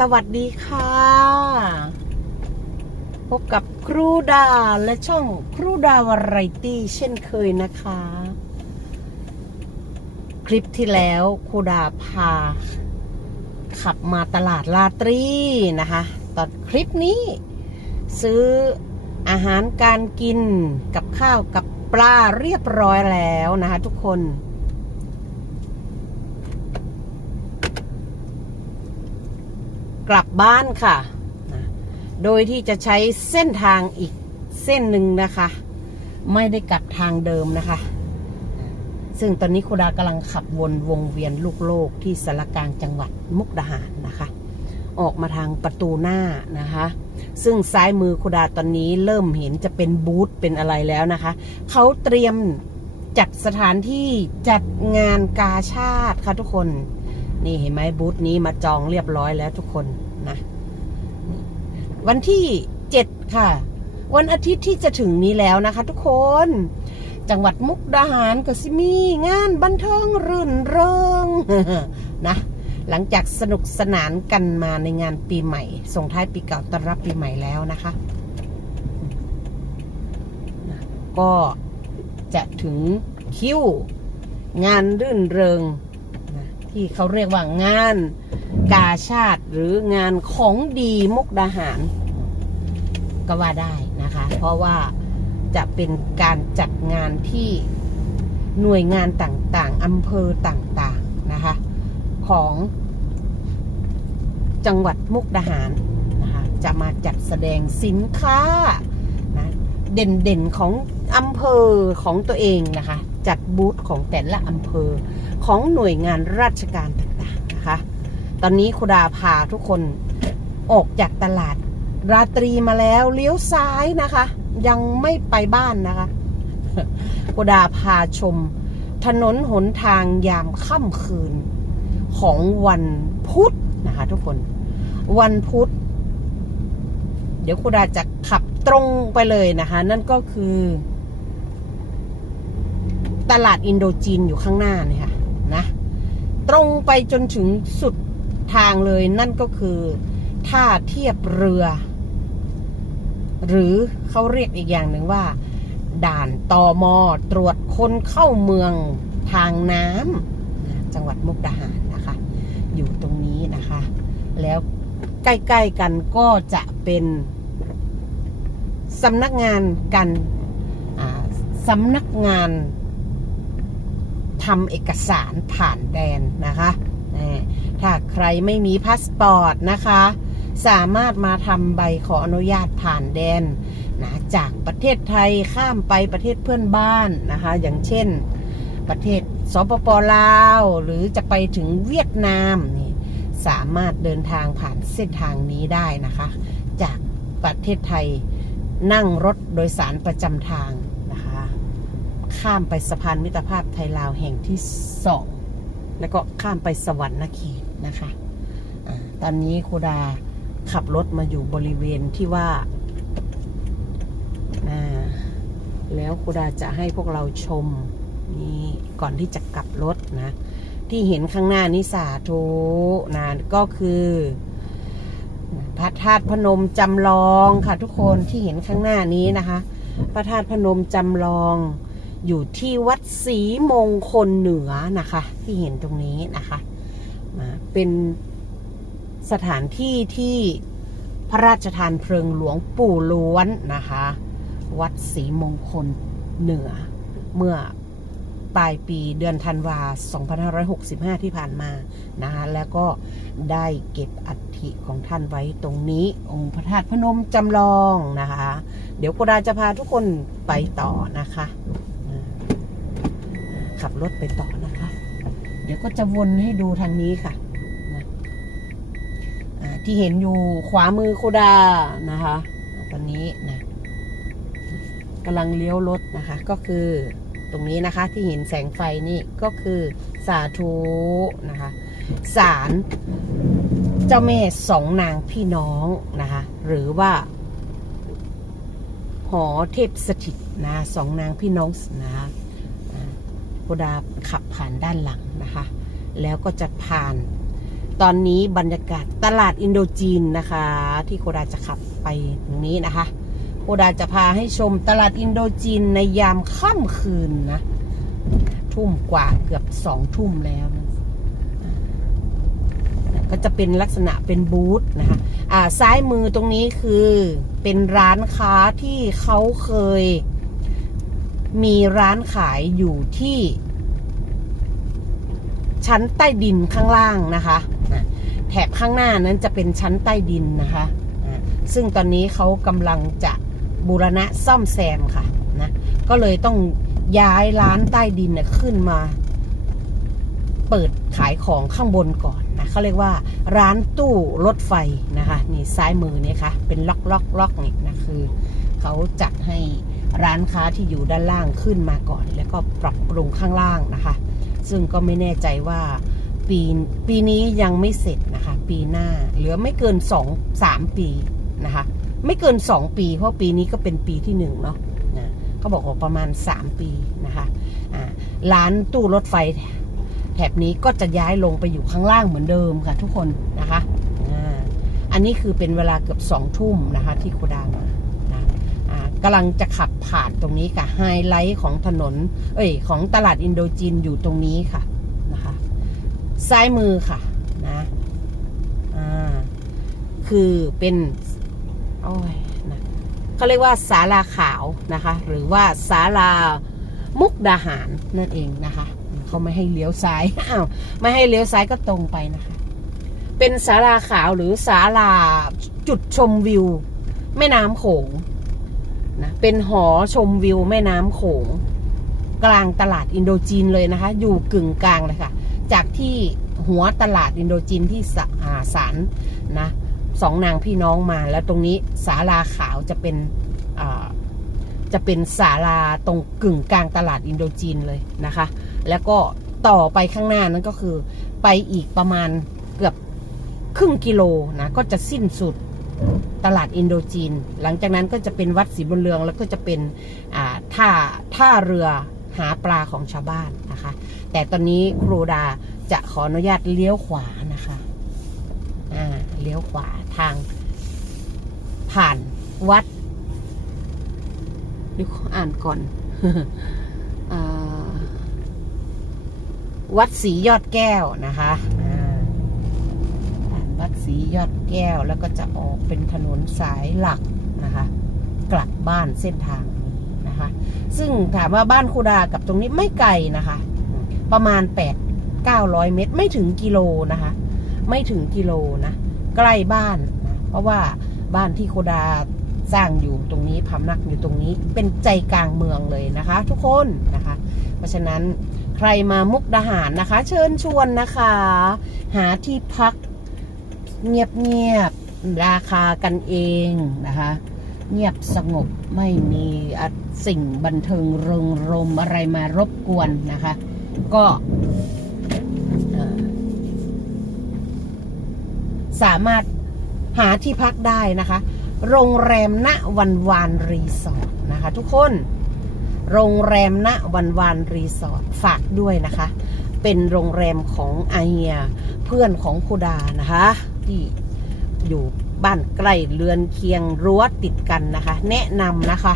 สวัสดีค่ะ พบกับครูดาและช่องครูดาวาไรตี้เช่นเคยนะคะ คลิปที่แล้วครูดาพา ขับมาตลาดลาตรีนะคะตอนคลิปนี้ ซื้ออาหารการกินกับข้าวกับปลาเรียบร้อยแล้วนะคะทุกคน กลับบ้านค่ะ โดยที่จะใช้เส้นทางอีกเส้นหนึ่งนะคะ ไม่ได้กลับทางเดิมนะคะ ซึ่งตอนนี้ครูดากำลังขับวนวงเวียนลูกโลกที่สารกลางจังหวัดมุกดาหารนะคะ ออกมาทางประตูหน้านะคะ ซึ่งซ้ายมือครูดาตอนนี้เริ่มเห็นจะเป็นบูธเป็นอะไรแล้วนะคะ เขาเตรียมจัดสถานที่จัดงานกาชาติค่ะทุกคน นี่เห็นไหมบูธนี้มาจองเรียบร้อยแล้วทุกคนนะวันที่เจ็ดค่ะ วันอาทิตย์ที่จะถึงนี้แล้วนะคะ ทุกคน จังหวัดมุกดาหารก็สิมีงานบันเทิงรื่นเริงนะหลังจากสนุกสนานกันมาในงานปีใหม่ ส่งท้ายปีเก่าต้อนรับปีใหม่แล้วนะคะ ก็จะถึงคิวงานรื่นเริง ที่เขาเรียกว่างานกาชาติหรืองานของดีมุกดาหาร ก็ว่าได้นะคะ เพราะว่าจะเป็นการจัดงานที่หน่วยงานต่างๆอำเภอต่างๆนะคะ ของจังหวัดมุกดาหารนะคะจะมาจัดแสดงสินค้านะเด่นๆของอำเภอของตัวเองนะคะ จัดบูธของแต่ละอำเภอของหน่วยงานราชการต่างๆนะคะ ตอนนี้ครูดาพาทุกคนออกจากตลาดราตรีมาแล้วเลี้ยวซ้ายนะคะ ยังไม่ไปบ้านนะคะครูดาพาชมถนนหนทางยามค่ำคืนของวันพุธนะคะทุกคน วันพุธ เดี๋ยวครูดาจะขับตรงไปเลยนะคะ นั่นก็คือ ตลาดอินโดจีนอยู่ข้างหน้าเนี่ยค่ะนะ ตรงไปจนถึงสุดทางเลยนั่นก็คือท่าเทียบเรือ หรือเขาเรียกอีกอย่างหนึ่งว่า ด่านตอมอตรวจคนเข้าเมืองทางน้ำจังหวัดมุกดาหารนะคะ อยู่ตรงนี้นะคะ แล้วใกล้ๆกันก็จะเป็นสำนักงานกันสำนักงาน ทำเอกสารผ่านแดนนะคะถ้าใครไม่มีพาสปอร์ตนะคะ สามารถมาทำใบขออนุญาตผ่านแดนนะจากประเทศไทยข้ามไปประเทศเพื่อนบ้านนะคะ อย่างเช่น ประเทศสปปลาว หรือจะไปถึงเวียดนามนี่สามารถเดินทางผ่านเส้นทางนี้ได้นะคะ จากประเทศไทยนั่งรถโดยสารประจำทาง ข้ามไปสะพานมิตรภาพไทยลาวแห่งที่สองแล้วก็ข้ามไปสวรรค์นเขตนะคะอาตอนนี้ครูดาขับรถมาอยู่บริเวณที่ว่าอ่า แล้วครูดาจะให้พวกเราชมนี่ก่อนที่จะกลับรถนะ ที่เห็นข้างหน้านี่สาธุนะก็คือพระธาตุพนมจำลองค่ะทุกคนที่เห็นข้างหน้านี้นะคะ พระธาตุพนมจำลอง อยู่ที่วัดศรีมงคลเหนือนะคะ ที่เห็นตรงนี้นะคะมาเป็นสถานที่ที่พระราชทานเพลิงหลวงปู่ล้วนนะคะ วัดศรีมงคลเหนือ เมื่อปลายปีเดือนธันวา 2565 ที่ผ่านมานะคะแล้วก็ได้เก็บอัฐิของท่านไว้ตรงนี้ องค์พระธาตุพนมจำลองนะคะ เดี๋ยวโกดาจะพาทุกคนไปต่อนะคะ ขับรถไปต่อนะคะ เดี๋ยวก็จะวนให้ดูทางนี้ค่ะนะที่เห็นอยู่ขวามือโคดานะคะ ตอนนี้นะกำลังเลี้ยวรถนะคะ ก็คือตรงนี้นะคะที่เห็นแสงไฟนี่ก็คือสาธุนะคะศาลเจ้าแม่สองนางพี่น้องนะคะ หรือว่าหอเทพสถิตนะสองนางพี่น้องนะคะ โกดาขับผ่านด้านหลังนะคะ แล้วก็จะผ่าน ตอนนี้บรรยากาศตลาดอินโดจีนนะคะ ที่โคดาจะขับไปตรงนี้นะคะโคดาจะพาให้ชมตลาดอินโดจีนในยามค่ำคืนนะ ทุ่มกว่าเกือบสองทุ่มแล้วนะก็จะเป็นลักษณะเป็นบูธนะคะอ่าซ้ายมือตรงนี้คือเป็นร้านค้าที่เขาเคย มีร้านขายอยู่ที่ ชั้นใต้ดินข้างล่างนะคะแถบข้างหน้านั้นจะเป็นชั้นใต้ดินนะคะซึ่งตอนนี้เขากำลังจะบูรณะซ่อมแซมค่ะนะก็เลยต้องย้ายร้านใต้ดินเนี่ยขึ้นมา เปิดขายของข้างบนก่อนนะเขาเรียกว่า ร้านตู้รถไฟนะคะ นี่ซ้ายมือนี่ค่ะ เป็นล็อกล็อกล็อกนี่นะคือเขาจัดให้ ร้านค้าที่อยู่ด้านล่างขึ้นมาก่อน แล้วก็ปรับปรุงข้างล่างนะคะ ซึ่งก็ไม่แน่ใจว่าปีปีนี้ยังไม่เสร็จนะคะ ปีหน้าเหลือไม่เกินสองสามปีนะคะ ไม่เกินสองปี เพราะปีนี้ก็เป็นปีที่หนึ่งเนาะนะเขาบอกว่าประมาณสามปีนะคะอ่าร้านตู้รถไฟแถบนี้ก็จะย้ายลงไปอยู่ข้างล่างเหมือนเดิมค่ะ ทุกคนนะคะ อันนี้คือเป็นเวลาเกือบสองทุ่มนะคะ ที่โคดามา กำลังจะขับผ่านตรงนี้ค่ะไฮไลท์ของถนน เอ้ยของตลาดอินโดจีนอยู่ตรงนี้ค่ะนะคะ ซ้ายมือค่ะนะอ่าคือเป็นโอ้ยนะเขาเรียกว่าศาลาขาวนะคะ หรือว่าศาลามุกดาหารนั่นเองนะคะเขาไม่ให้เลี้ยวซ้ายอ้าวไม่ให้เลี้ยวซ้ายก็ตรงไปนะคะ เป็นศาลาขาวหรือศาลาจุดชมวิว แม่น้ำโขง นะเป็นหอชมวิวแม่น้ำโขง กลางตลาดอินโดจีนเลยนะคะ อยู่กึ่งกลางเลยค่ะ จากที่หัวตลาดอินโดจีนที่สาสารนะสองนางพี่น้องมา แล้วตรงนี้ศาลาขาวจะเป็นจะเป็นศาลาตรงกึ่งกลางตลาดอินโดจีนเลยนะคะ แล้วก็ต่อไปข้างหน้านั้นก็คือไปอีกประมาณเกือบครึ่งกิโลนะก็จะสิ้นสุด ตลาดอินโดจีน หลังจากนั้นก็จะเป็นวัดศรีบุญเรือง แล้วก็จะเป็นท่าท่าเรือหาปลาของชาวบ้านนะคะ แต่ตอนนี้ครูดาจะขออนุญาตเลี้ยวขวานะคะเลี้ยวขวาทาง ผ่านวัดดูอ่านก่อนอวัดศรียอดแก้วนะคะวัดศรียอด แก้วแล้วก็จะออกเป็นถนนสายหลักนะคะกลับบ้านเส้นทางนี้นะคะ ซึ่งถามว่าบ้านคูดากับตรงนี้ไม่ไกลนะคะ ประมาณ 8 900 เมตร ไม่ถึงกิโลนะคะ ไม่ถึงกิโลนะใกล้บ้านนะเพราะว่าบ้านที่โคดาสร้างอยู่ตรงนี้พำนักอยู่ตรงนี้เป็นใจกลางเมืองเลยนะคะ ทุกคนนะคะ เพราะฉะนั้นใครมามุกดาหารนะคะ เชิญชวนนะคะ หาที่พัก เงียบๆราคากันเองนะคะ เงียบสงบไม่มีสิ่งบันเทิงเริงรมอะไรมารบกวนนะคะ ก็สามารถหาที่พักได้นะคะ โรงแรมณวันวานรีสอร์ทนะคะ ทุกคน โรงแรมณวันวานรีสอร์ทฝากด้วยนะคะ เป็นโรงแรมของไอเฮียเพื่อนของคูดานะคะ ที่อยู่บ้านใกล้เรือนเคียงรั้วติดกันนะคะ แนะนำนะคะ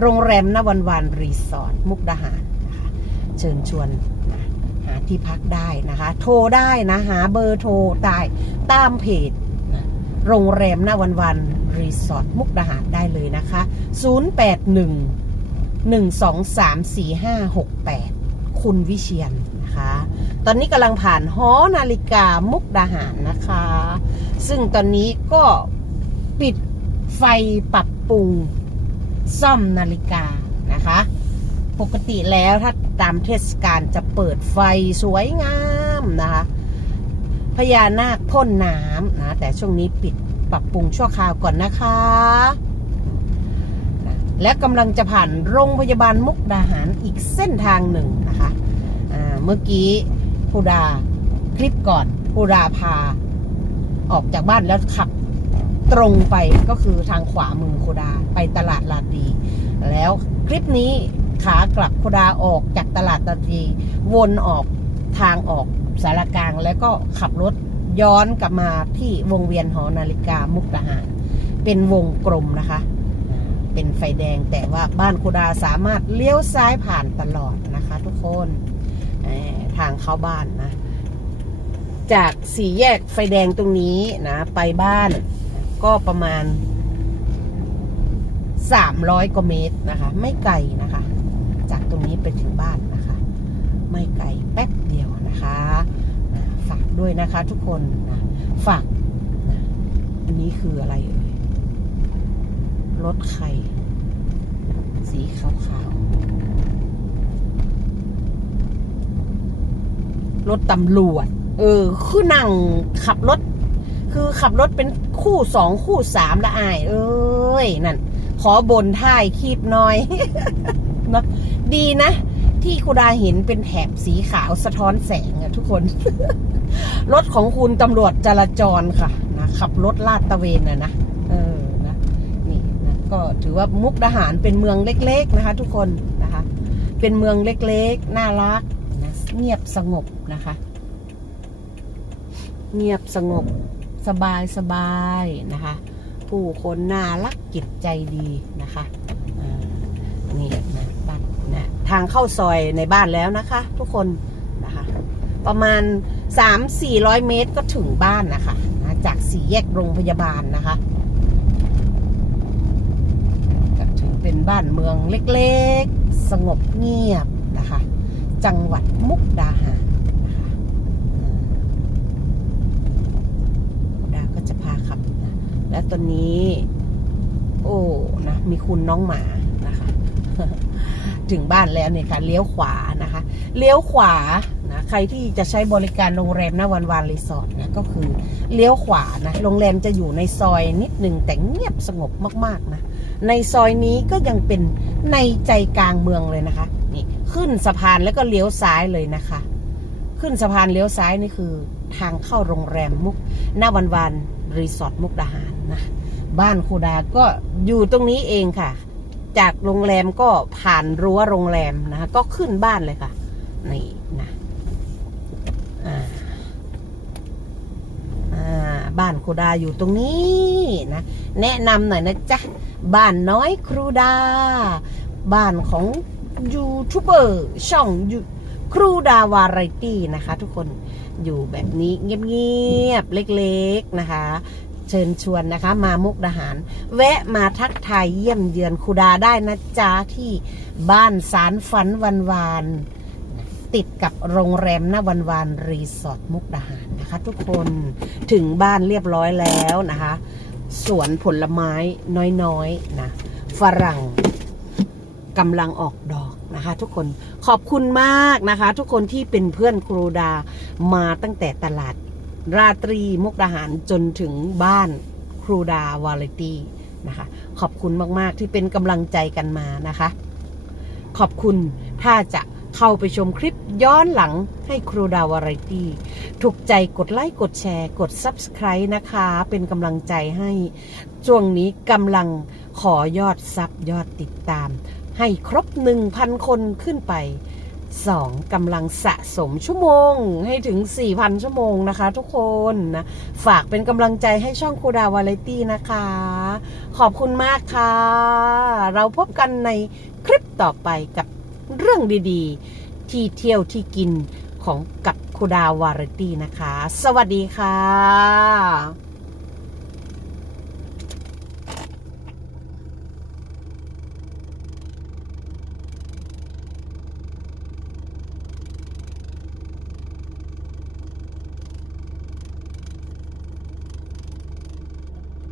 โรงแรมนวันวานรีสอร์ทมุกดาหารนะคะ เชิญชวนนะหาที่พักได้นะคะ โทรได้นะหาเบอร์โทรได้ตามเพจนะโรงแรมนวันวันรีสอร์ทมุกดาหารได้เลยนะคะ 081-123-4568 คุณวิเชียน นะคะ ตอนนี้กำลังผ่านหอนาฬิกามุกดาหารนะคะ ซึ่งตอนนี้ก็ปิดไฟปรับปรุงซ่อมนาฬิกานะคะ ปกติแล้วถ้าตามเทศกาลจะเปิดไฟสวยงามนะคะพญานาคพ่นน้ำนะแต่ช่วงนี้ปิดปรับปรุงชั่วคราวก่อนนะคะ และกำลังจะผ่านโรงพยาบาลมุกดาหารอีกเส้นทางหนึ่งนะคะ เมื่อกี้ผู้ดาคลิปก่อนผู้ดาพา ออกจากบ้านแล้วขับตรงไปก็คือทางขวามือโคดาไปตลาดลาดีแล้วคลิปนี้ขากลับโคดาออกจากตลาดลาดีวนออกทางออกสารกลางแล้วก็ขับรถย้อนกลับมาที่วงเวียนหอนาฬิกามุกดาหารเป็นวงกลมนะคะ เป็นไฟแดงแต่ว่าบ้านคุดาสามารถเลี้ยวซ้ายผ่านตลอดนะคะทุกคน เข้าบ้านนะ จากสี่แยกไฟแดงตรงนี้นะ ไปบ้านก็ประมาณ300กว่าเมตรนะคะ ไม่ไกลนะคะ จากตรงนี้ไปถึงบ้านนะคะ ไม่ไกลแป๊บเดียวนะคะฝากด้วยนะคะทุกคนนะฝากนะอันนี้คืออะไรเอ่ยรถใครสีขาวๆ รถตำรวจ เออ คือนั่งขับรถ คือขับรถเป็นคู่สองคู่สามละอาย เอ้ย นั่น ขอบนท้ายคีบน่อยเนอะดีนะ ที่คุณดาเห็นเป็นแถบสีขาวสะท้อนแสงอะทุกคน รถของคุณตำรวจจราจรค่ะนะขับรถลาดตระเวนนะนะเออนะนี่นะก็ถือว่ามุกดาหารเป็นเมืองเล็ก ๆนะคะ ทุกคนนะคะ เป็นเมืองเล็กๆ น่ารัก เงียบสงบนะคะ เงียบสงบสบายสบายนะคะ ผู้คนน่ารักจิตใจดีนะคะอ่านี่นะบ้านนะทางเข้าซอยในบ้านแล้วนะคะ ทุกคนนะคะ ประมาณ 3-400 เมตรก็ถึงบ้านนะคะนะจากสี่แยกโรงพยาบาลนะคะก็ถือเป็นบ้านเมืองเล็กๆ สงบเงียบนะคะ จังหวัดมุกดาหารนะคะอืมคุณดาก็จะพาขับนะและตอนนี้ โอ้นะมีคุณน้องหมานะคะ ถึงบ้านแล้วเนี่ยค่ะเลี้ยวขวานะคะ เลี้ยวขวานะใครที่จะใช้บริการโรงแรมนะวันวานรีสอร์ทนะก็คือเลี้ยวขวานะโรงแรมจะอยู่ในซอยนิดหนึ่งแต่เงียบสงบมากๆนะในซอยนี้ก็ยังเป็นในใจกลางเมืองเลยนะคะนี่ ขึ้นสะพานแล้วก็เลี้ยวซ้ายเลยนะคะ ขึ้นสะพานเลี้ยวซ้ายนี่คือทางเข้าโรงแรมมุกหน้าวันวานรีสอร์ทมุกดาหารนะบ้านครูดาก็อยู่ตรงนี้เองค่ะ จากโรงแรมก็ผ่านรั้วโรงแรมนะคะก็ขึ้นบ้านเลยค่ะนี่นะอ่าบ้านครูดาอยู่ตรงนี้นะ แนะนำหน่อยนะจ๊ะ บ้านน้อยครูดา บ้านของ ยูทูบเบอร์ช่องยูครูดาวาไรตี้นะคะ ทุกคนอยู่แบบนี้เงียบๆเล็กๆนะคะ เชิญชวนนะคะ มามุกดาหาร แวะมาทักทายเยี่ยมเยือนครูดาได้นะจ๊ะที่บ้านสารฝันวันวานติดกับโรงแรมหน้าวันวานรีสอร์ทมุกดาหารนะคะ ทุกคนถึงบ้านเรียบร้อยแล้วนะคะสวนผลไม้น้อยๆนะฝรั่งกำลังออกดอก นะคะ ทุกคนขอบคุณมากนะคะ ทุกคนที่เป็นเพื่อนครูดามาตั้งแต่ตลาดราตรีมุกดาหารจนถึงบ้านครูดาวาไรตี้นะคะขอบคุณมาก ๆ ที่เป็นกำลังใจกันมานะคะ ขอบคุณถ้าจะเข้าไปชมคลิปย้อนหลังให้ครูดาวาไรตี้ถูกใจกดไลค์กดแชร์กด Subscribe นะคะ เป็นกำลังใจให้ ช่วงนี้กำลังขอยอดซับยอดติดตาม ให้ครบ 1,000 คนขึ้นไป 2. กำลังสะสมชั่วโมง ให้ถึง 4,000 ชั่วโมงนะคะทุกคนนะฝากเป็นกำลังใจให้ช่องคูดาวาไรตี้นะคะ ขอบคุณมากค่ะ เราพบกันในคลิปต่อไปกับเรื่องดีๆ ที่เที่ยวที่กินของกับคูดาวาไรตี้นะคะ สวัสดีค่ะ